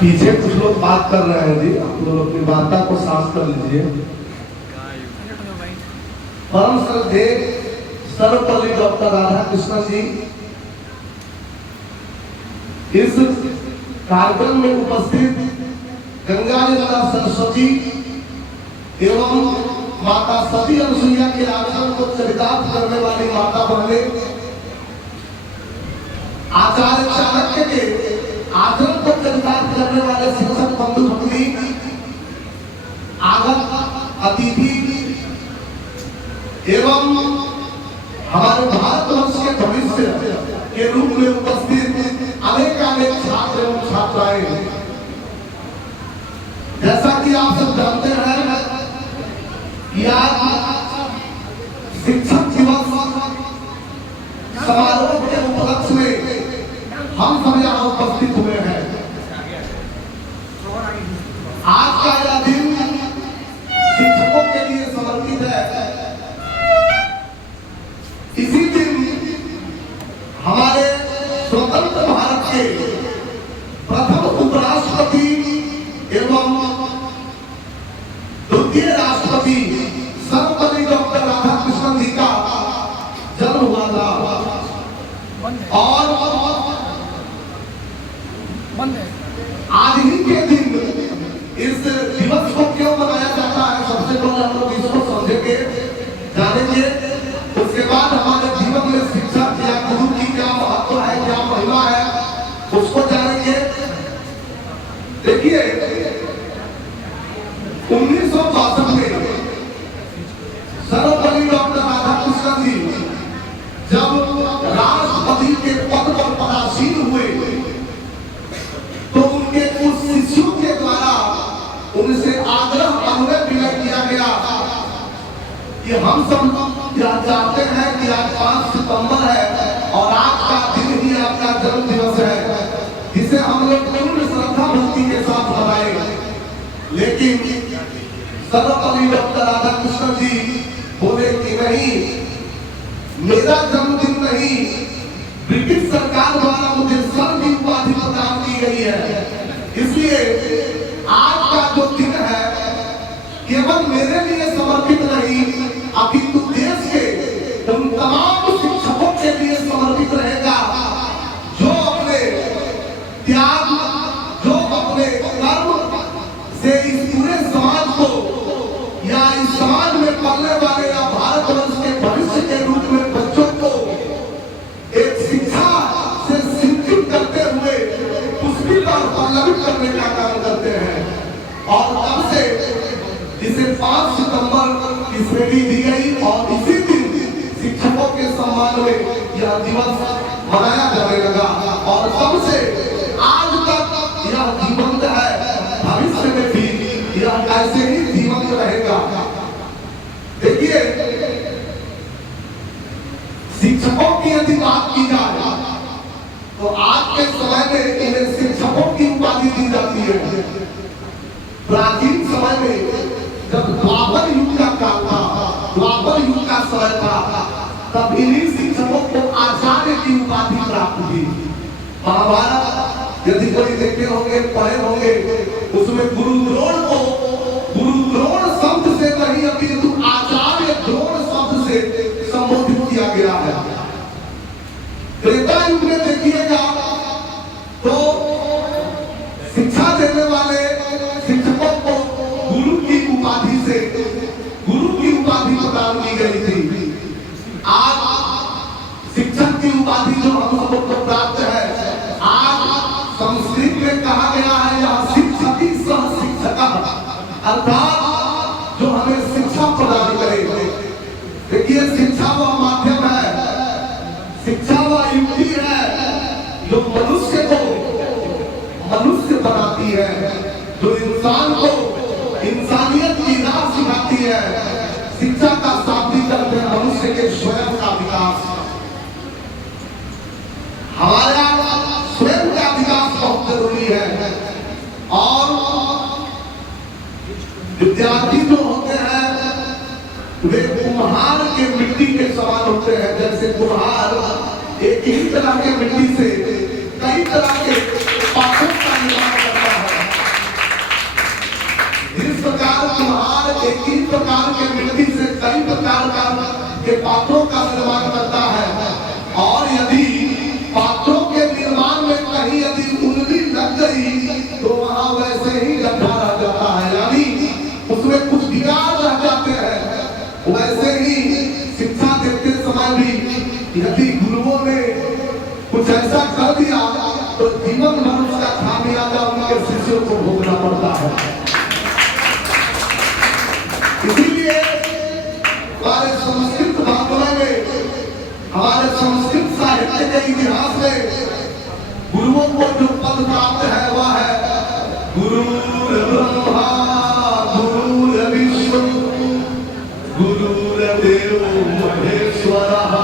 पीछे कुछ लोग बात कर रहे हैं जी, आप लोग अपनी वार्ता को शांत कर लीजिए। परम श्रद्धेय सर्वपल्ली डॉक्टर राधा कृष्ण जी इस कार्यक्रम में उपस्थित गंगा यमुना सरस्वती एवं माता सती अनुसुईया के आचरण को चरितार्थ करने वाली माता बहने, आचार्य चाणक्य के आचरण को चरितार्थ करने वाले शिक्षक बंधु भक्ति, आगत अतिथि एवं हमारे भारतवर्ष के भविष्य के रूप में उपस्थित अनेक छात्र एवं छात्राएं, जैसा कि आप सब जानते हैं कि आज शिक्षक दिवस समारोह के उपलक्ष्य में हम सब यहाँ उपस्थित हुए हैं। आज का यह दिन शिक्षकों के लिए समर्पित है। इसी दिन हमारे स्वतंत्र भारत के प्रथम उपराष्ट्रपति एवं द्वितीय राष्ट्रपति सर्वपल्ली डॉक्टर राधा कृष्ण जी का जन्म हुआ था। और आज ही के दिन इस दिवस को क्यों मनाया जाता है, सबसे पहले हम लोग इसको समझेंगे, जानेंगे। उसके बाद हमारे जीवन में शिक्षा क्या, गुरु की क्या महत्व है, क्या महिमा है, उसको जानेंगे। देखिए 1962 में सर्वपल्ली डॉक्टर राधा कृष्ण जी जब राष्ट्रपति के पद पर पदासीन हुए तो उनके कुछ शिष्यों के द्वारा उनसे आग्रह अनुरोध विनय किया गया कि हम सब यह चाहते हैं कि आज 5 सितंबर है और आज का दिन ही आपका जन्म दिवस है, जिसे हम लोग पूर्ण श्रद्धा भक्ति के साथ मनाएं। लेकिन सर्वपल्ली डॉक्टर राधा कृष्ण जी बोले कि नहीं, मेरा जन्मदिन नहीं, ब्रिटिश सरकार द्वारा मुझे सर की उपाधि प्रदान की गई है, इसलिए आज का जो दिन है केवल मेरे लिए समर्पित नहीं अपितु देश के उन तमाम शिक्षकों के लिए समर्पित रहेगा जो अपने त्याग, जो अपने कर्म से इस पूरे समाज को या इस समाज में पलने वाले या भारतवर्ष के भविष्य के रूप में बच्चों को एक शिक्षा से शिक्षित करते हुए पुष्टि पर पल्लवित करने का काम करते हैं। और तब से इसे 5 सितंबर की श्रेणी दी गई और इसी दिन शिक्षकों के सम्मान में यह दिवस मनाया जाने लगा और तब से आज तक यह जीवंत है, भविष्य में भी यह ऐसे ही जीवंत रहेगा। देखिए शिक्षकों की यदि बात की जाए तो आज के समय में इन्हें शिक्षकों की उपाधि दी जाती है। प्राचीन समय में जब द्वापर युग का काल था, द्वापर युग का समय था, तब इन्हीं शिक्षकों को आचार्य की उपाधि प्राप्त हुई। महाभारत यदि कोई देखे होंगे, पढ़े होंगे, उसमें गुरु द्रोण शब्द से नहीं अपितु आचार्य द्रोण शब्द से संबोधित किया गया है। त्रेता युग में देखिएगा तो शिक्षा देने वाले शिक्षकों को गुरु की उपाधि प्रदान की गई थी। आज शिक्षक की उपाधि जो हम सबको प्राप्त है, आज संस्कृत में कहा गया है यह शिक्षकी सह शिक्षक, अर्थात जो हमें शिक्षा प्रदान करे। देखिए शिक्षा वह माध्यम है, शिक्षा वह युक्ति है जो मनुष्य को मनुष्य बनाती है, जो इंसान को इंसानियत की राह सिखाती है। शिक्षा का शाब्दिक अर्थ है मनुष्य के स्वयं का विकास। हमारा स्वयं का विकास बहुत जरूरी है और विद्यार्थी जो होते हैं वे कुम्हार के मिट्टी के समान होते हैं। जैसे कुम्हार एक ही तरह के मिट्टी से कई तरह के पात्रों का निर्माण करता पात्रों का निर्माण करता है, और यदि पात्रों के निर्माण में कहीं यदि उंगली लग गई तो वहां वैसे ही गड्ढा रह जाता है, यानी उसमें कुछ बिगाड़ रह जाते हैं। वैसे ही शिक्षा देते समय भी यदि गुरुओं ने कुछ ऐसा कर दिया तो जीवन भर उसका खामियाजा उनके शिष्यों को भोगना पड़ता है। इसीलिए हमारे संस्कृत भाषा में, हमारे संस्कृत साहित्य के इतिहास में गुरुओं को जो पद प्राप्त है वह है गुरुर्ब्रह्मा गुरुर्विष्णु गुरुर्देवो महेश्वरः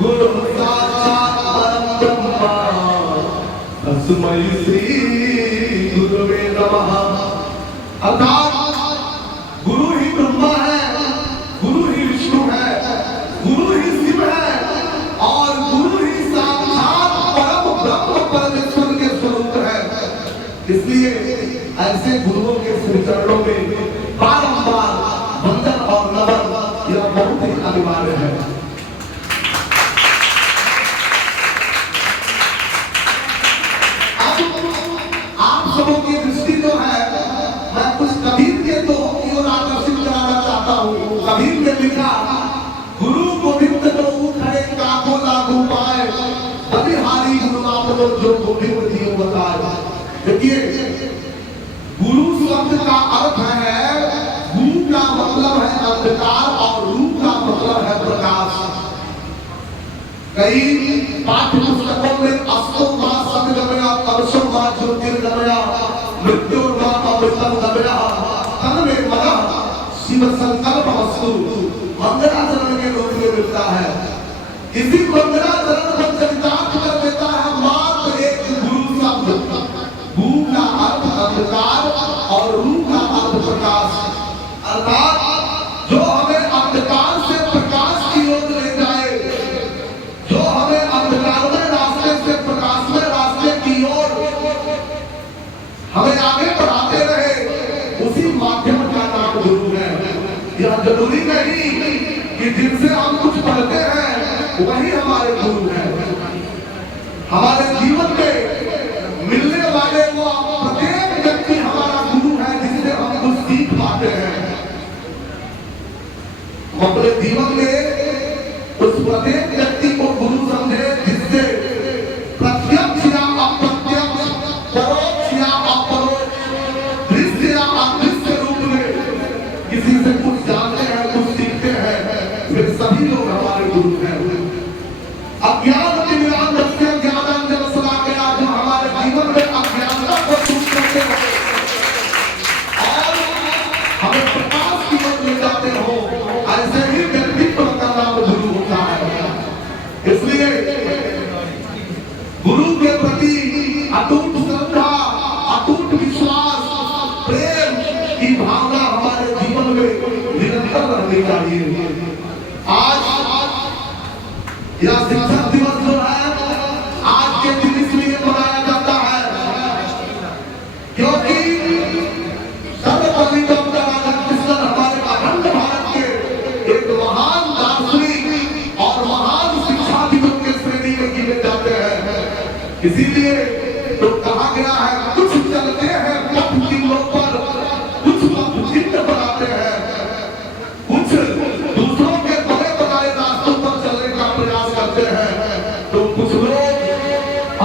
गुरुः साक्षात् परब्रह्मा तस्मै श्री गुरुवे नमः। अर्थात गुरु ही ब्रह्मा है, गुरु ही विष्णु है, गुरु ही शिव है, और गुरु ही साक्षात परम ब्रह्म परमेश्वर के स्वरूप है। इसलिए ऐसे गुरुओं के श्री चरणों में बारंबार वंदन और नमन यह बहुत ही अनिवार्य है। आप सबों की दृष्टि जो है, मैं कुछ कबीर के तो की ओर आकर्षित कराना चाहता हूँ। कबीर ने लिखा, गुरु गोविंद तो खड़े काको लागू पाए, बलिहारी गुरु आपको जो गोविंद दियो बताए। देखिए, गुरु शब्द का अर्थ है, गु का मतलब है अंधकार और रू का मतलब है प्रकाश। कई पाठ्य पुस्तकों में अस्तो मां सद्गमया तमसो मां ज्योतिर्गमया मृत्योर्मा अमृतम गमया तन में मना शिव संकल्प वस्तु मंगलाचरण के रूप में मिलता है। इसी मंगलाचरण को चरितार्थ कर देता है मात्र एक गुरु शब्द। गु का अर्थ अंधकार और रू का अर्थ प्रकाश। अर्थात जो हमें अंधकार से प्रकाश की ओर ले जाए, जो हमें अंधकार में रास्ते से प्रकाश में रास्ते की ओर हमें आगे बढ़ाते रहे, उसी माध्यम का नाम गुरु है। यह जरूरी नहीं कि जिनसे हम कुछ पढ़ते हैं वही हमारे गुरु हैं। हमारे जीवन में मिलने वाले वो प्रत्येक व्यक्ति हमारा गुरु है, जिससे हम कुछ सीख पाते हैं। अपने जीवन में उस प्रत्येक व्यक्ति को गुरु समझे जिससे प्रत्यक्ष या अप्रत्यक्ष, परोक्ष या अपरोक्ष, दृश्य या अदृश्य रूप में किसी से कुछ जानते हैं, कुछ सीखते हैं, वे सभी लोग हमारे गुरु हैं। अज्ञान ज्ञान से ज्ञानांजन शलाकया, जो हमारे जीवन में अज्ञानता को दूर करते हैं और हमें प्रकाश की ओर ले जाते हो, ऐसे ही व्यक्तित्व का नाम गुरु होता है। इसलिए गुरु के प्रति अटूट श्रद्धा, अटूट विश्वास, प्रेम की भावना हमारे जीवन में निरंतर रहनी चाहिए। आज यह शिक्षक दिवस जो है, आज के दिन इसलिए मनाया जाता है क्योंकि सर्वपल्ली डॉक्टर राधाकृष्णन हमारे अखंड भारत के एक महान दार्शनिक और महान शिक्षाविदों के श्रेणी में गिने जाते हैं। इसीलिए तो कहा गया है, कुछ चलते हैं पथ चिन्हों पर, कुछ पथ चिन्ह बनाते हैं, कुछ दूसरों के बड़े बनाए रास्तों पर चलने का प्रयास करते हैं, तो कुछ लोग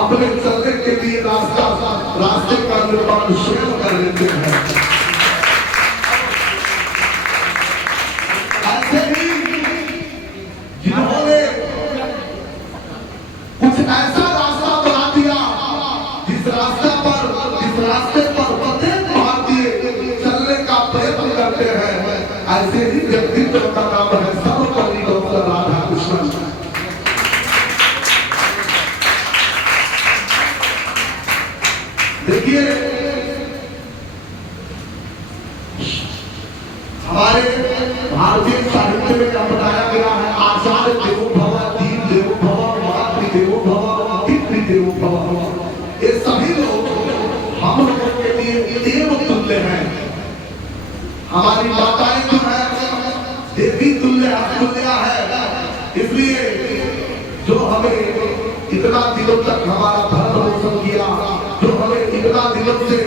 अपने चलने के लिए रास्ते का निर्माण स्वयं कर लेते हैं। ऐसे ही जिन्होंने कुछ ऐसा रास्ता बना दिया जिस रास्ते पर प्रत्येक भारतीय चलने का प्रयत्न करते हैं, ऐसे ही व्यक्तित्व का नाम है सर्वपल्ली डॉक्टर राधाकृष्णन। देखिए, हमारे भारतीय साहित्य में बताया गया है, आचार्य इसलिए जो हमें इतना दिनों तक हमारा भरण पोषण किया, जो हमें इतना दिनों से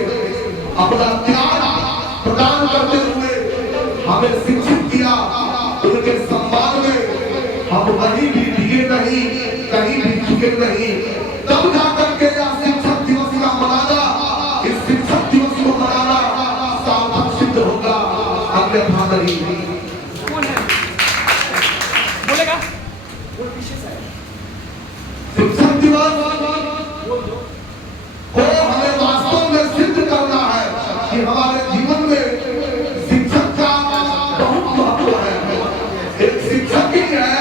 अपना त्याग प्रदान करते हुए हमें शिक्षित किया, उनके सम्मान में हम कहीं भी डिगे नहीं, कहीं भी झुके नहीं। तब जाकर के यह शिक्षक दिवस का मनाना, इस शिक्षक दिवस को मनाना सार्थक सिद्ध होगा, अन्यथा नहीं। बोलेगा शिक्षक दिवस को हमें वास्तव में सिद्ध करना है कि हमारे जीवन में शिक्षक का बहुत महत्व है। एक शिक्षक ही है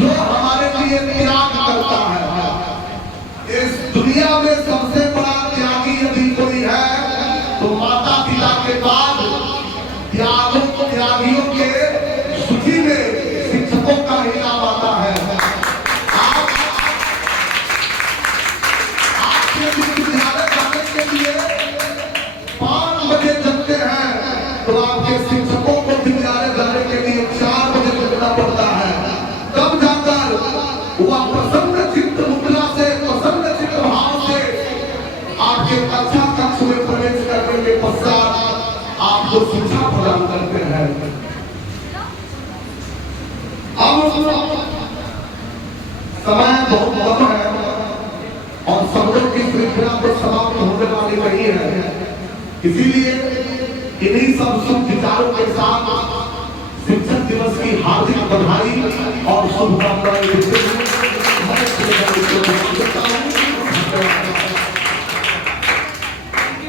जो हमारे लिए त्याग करता है। इस दुनिया में सबसे बड़ा त्यागी यदि कोई है तो माता पिता के बाद त्यागियों के सूची में शिक्षकों का ही नाम आता है। विद्यालय जाने के लिए 5 बजे जगते हैं तो आपके शिक्षकों को विद्यालय जाने के लिए 4 बजे जगना पड़ता है। तब जाकर वह प्रसन्न चित्त मुद्रा से, प्रसन्न चित्त भाव से आपके कक्षा कक्ष में प्रवेश करने के पश्चात आपको शिक्षा प्रदान करते हैं। अब समय बहुत कम है और शब्दों की श्रृंखला तो समाप्त होने वाली नहीं है, इसीलिए इन्हीं सब शुभ विचारों के साथ शिक्षक दिवस की हार्दिक बधाई और शुभकामनाएं